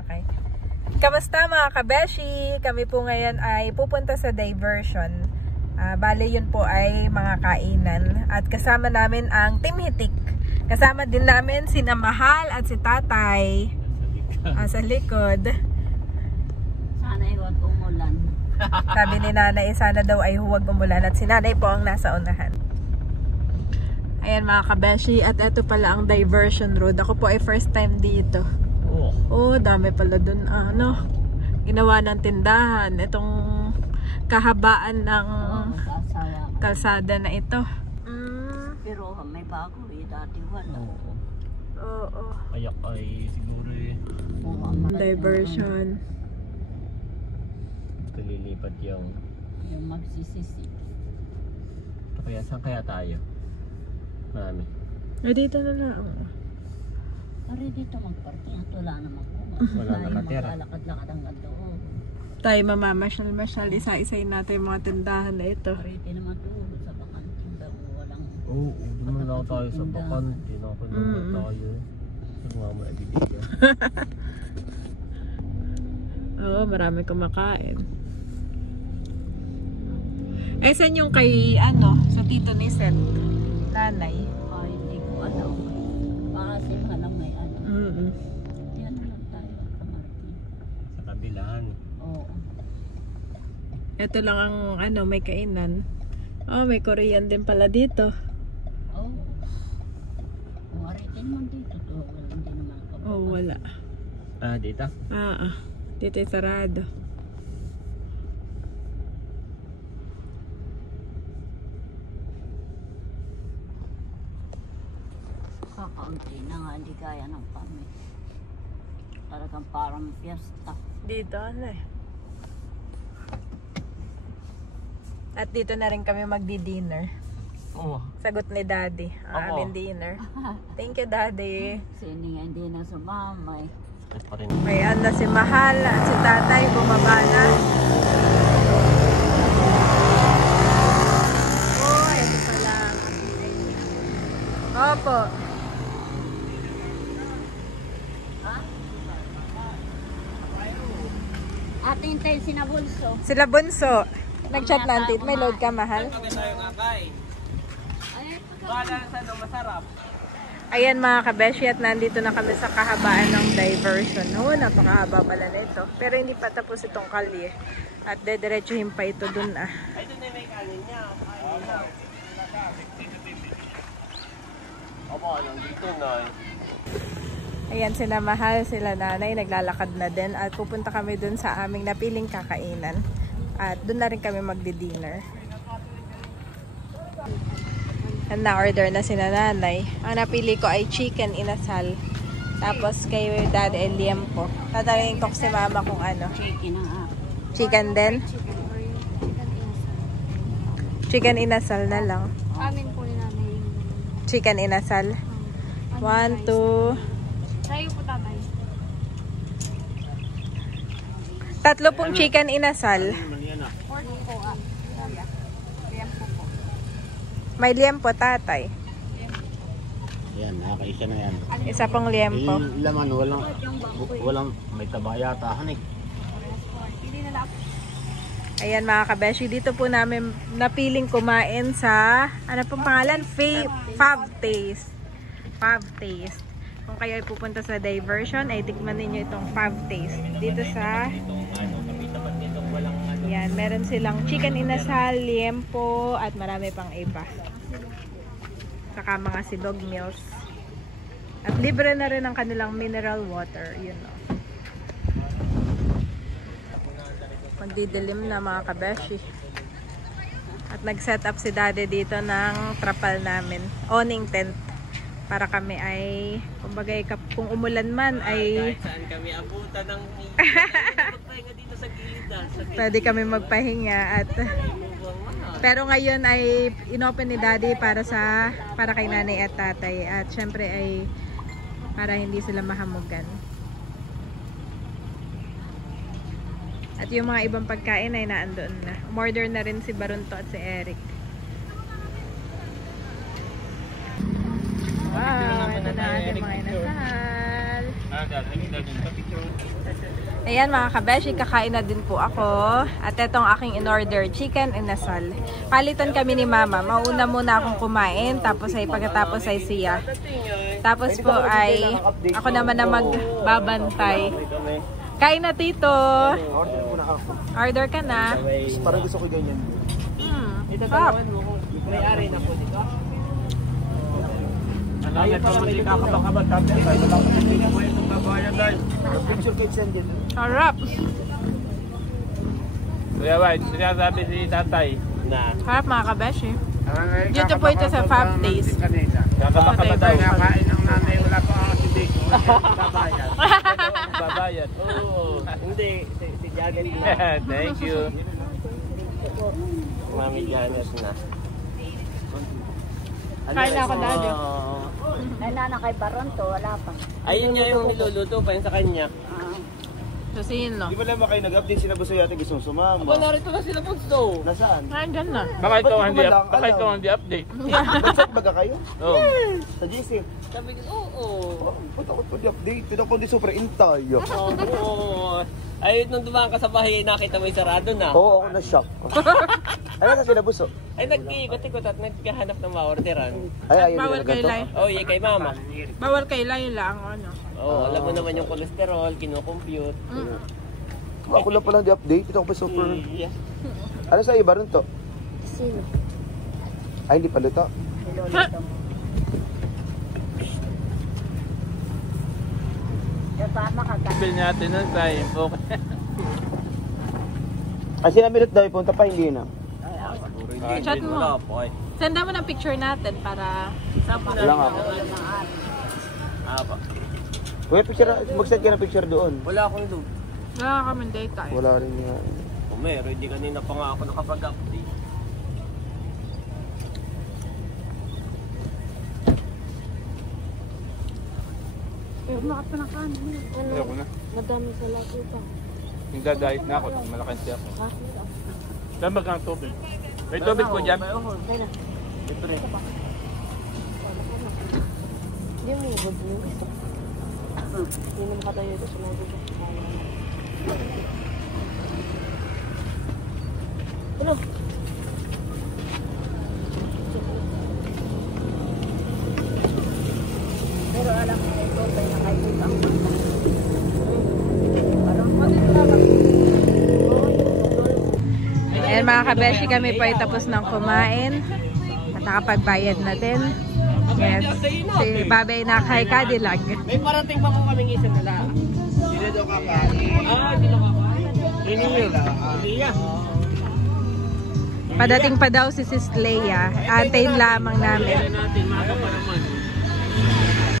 Okay. Kamusta mga kabeshi? Kami po ngayon ay pupunta sa diversion. Bale yun po ay mga kainan. At kasama namin ang Team Hitik. Kasama din namin si Mahal at si Tatay. Sa likod. Sana ay huwag umulan. Sabi ni Nanay, sana daw ay huwag umulan. At si Nanay po ang nasa unahan. Ayan mga kabeshi. At ito pala ang diversion road. Ako po ay first time dito. Oh, dami pala dun. Ginawa ng tindahan. Itong kahabaan ng kalsada na ito. Pero may bago eh. Dati wala. Oo. Ayak ay siguro eh. Diversion. Lilipat yung magsisisi. Kaya saan kaya tayo? Mami. Ay, dito na lang. Pare dito magparking at wala naman po. Wala nakatira. Maglalakad-lakad hanggang doon. Tayo mamamasyal-masyal. Isa-isayin natin yung mga tindahan na ito. Pare naman doon sa bakanting daw. Walang... Oo, dumaan lang tayo sa bakante. Nakulungan tayo. Nagmama na bibigyan. Oo, marami kumakain. Eh, saan yung kay, sa tito ni Seth? Nanay? Ay, hindi ko alam. Kasi malang may ano. Yan na lang tayo. Kamartin. Sa kabilaan. Oo. Ito lang ang, may kainan. Oh, may Korean din pala dito. Oo. Maritin man dito. Hindi naman kabukas. Oh, wala. Dito? Dito ay sarado. Kakaunti na nga, hindi kaya ng kami. Talagang parang fiesta. Dito, At dito na rin kami magdi-dinner. Oo. Sagot ni Daddy. Ang aming dinner. Thank you, Daddy. Sini nga hindi na sumamay. Pa rin. May na si Mahal at si Tatay bumaba na. Oh, ito pala. Opo. Atin tayo sinabulso. Sila Bunso. Nag-chat natin. May load ka, Mahal? Masarap. Ayan mga kabeshi, at nandito na kami sa kahabaan ng diversion. Napakahaba pala na ito. Pero hindi pa tapos itong kalye. At dediretsuhin pa ito dun Ay, ito na may kanin niya. Aba, nandito na Ayan, sila Mahal, sila Nanay, naglalakad na din. At pupunta kami dun sa aming napiling kakainan. At dun na rin kami magdi-dinner. And na-order na si Nanay. Ang napili ko ay chicken inasal. Tapos kay Dad ay liempo. Tatawagin ko si Mama kung ano. Chicken ang Chicken din? Chicken inasal na lang. Amin po ni Nanay. Chicken inasal. 1, 2. Sa'yo po, Tatay. 3 pong chicken inasal. 40 po, Kuya. Liempo po. May liempo, Tatay. Yan, nakaisa na yan. Isa pong liempo. Yung laman, walang may taba yata. Hindi na lang. Ayan mga kabeshi, dito po namin napiling kumain sa, ano pong pangalan? Fav Taste. Fav Taste. Kung kayo ay pupunta sa diversion, ay tikman ninyo itong Fav Taste. Dito sa, yan, meron silang chicken inasal, liempo, at marami pang iba. Saka mga silog meals. At libre na rin ang kanilang mineral water, yun o. Magdidilim na mga kabeshi. At nag-set up si Daddy dito ng trapal namin. Awning tent. Para kami ay, kumbaga kung umulan man ay Saan kami abutan ng magpahinga dito sa gilid pwede kami magpahinga. At pero ngayon ay inopen ni Daddy para kay Nanay at Tatay. At syempre ay para hindi sila mahamugan. At yung mga ibang pagkain ay naandoon na. Umorder na rin si Barunto at si Eric. Wow, ito na ating mga inasal. Ayan mga kabeshi, kakain na din po ako. At etong aking in-order, chicken inasal. Palitan kami ni Mama. Mauna muna akong kumain, tapos ay pagkatapos ay siya. Tapos po ay ako naman na magbabantay. Kain na tito! Order ka na. Parang gusto ko ganyan. Sarap. May-ari na po dito. Ayan pa may kakabang-kabang tapos tayo. Wala ko hindi mo itong babayan dahil. Picture cake send dito. Sarap. Kuya White, sinasabi si tatay na Sarap mga kabeshi. Dito po ito sa Fab Days. kakabang-kabang daw. Kain ng nanay, wala pa ako si Dick. Babayan. Babayan. Oo. Hindi, si Janet na. Thank you. Mami Janet na. Kain na ako dati. Ay, nana kay Baron to, wala pa. Ayun nga yung niluluto pa yun sa kanya. So, sino? Di ba naman kayo nag-update, sinabuso yata gusto sumama? Aba, narito na sila Punso. Nasaan? Nandyan na. Baka ito Ba't hindi di mo lang baka ito alam? hindi update. Nag-chat baga kayo? Oo. Sa GC? Sabi ko, oo. Ba't ako pa di-update? Ito ako di super intay. Oo. Ay, nung dumaan ka sa bahay, nakita mo yung sarado na. Oo, ako na-shock. Ano na sinabuso? Ay, nag-iikot-ikot at nagkahanap ng ma-orderan. Ay, ayun Bawal nila kay ganito. Lai. Oh, yeah, kay mama. Bawal kay Lai lang. Ano? Oo, alam mo naman yung cholesterol, kino-compute. Ako lang palang di-update. Ito ako pa super... Yeah. Ano sa iba rin to? Sino? Ay, hindi pa luto. Nilolito. Kasama ka ka. Bill natin ng time. Okay. Ay, sinamilot daw, punta pa, hindi na. I-chat mo. Senda mo ng picture natin para... Wala nga ako. Apa. Kuya, picture, mag-send ka ng picture doon. Wala akong loop. Wala kami data eh. Wala rin nga. Kung meron, hindi kanina pa nga ako nakapag-update. Ayoko na. Madami sa lahat ito. Yung dadayit na ako, malaking siya ako. Saan ba kang tubig? May tubig ko dyan? Hindi mo yung gusto. Hindi mo makatayo ito sa mga gusto. Ano? Pero alam mo ito, kaya nakaiputa ang Ayan mga kabeshi, kami po ay tapos ng kumain. At nakapagbayad na din. Yes. Si Babay na kay Cadillac. May parating pa kung kaming isang wala. Hindi daw kakain. Hindi na kakain. Liya. Padating pa daw si Sis Leia. Antayin lamang namin. natin, maga pa naman.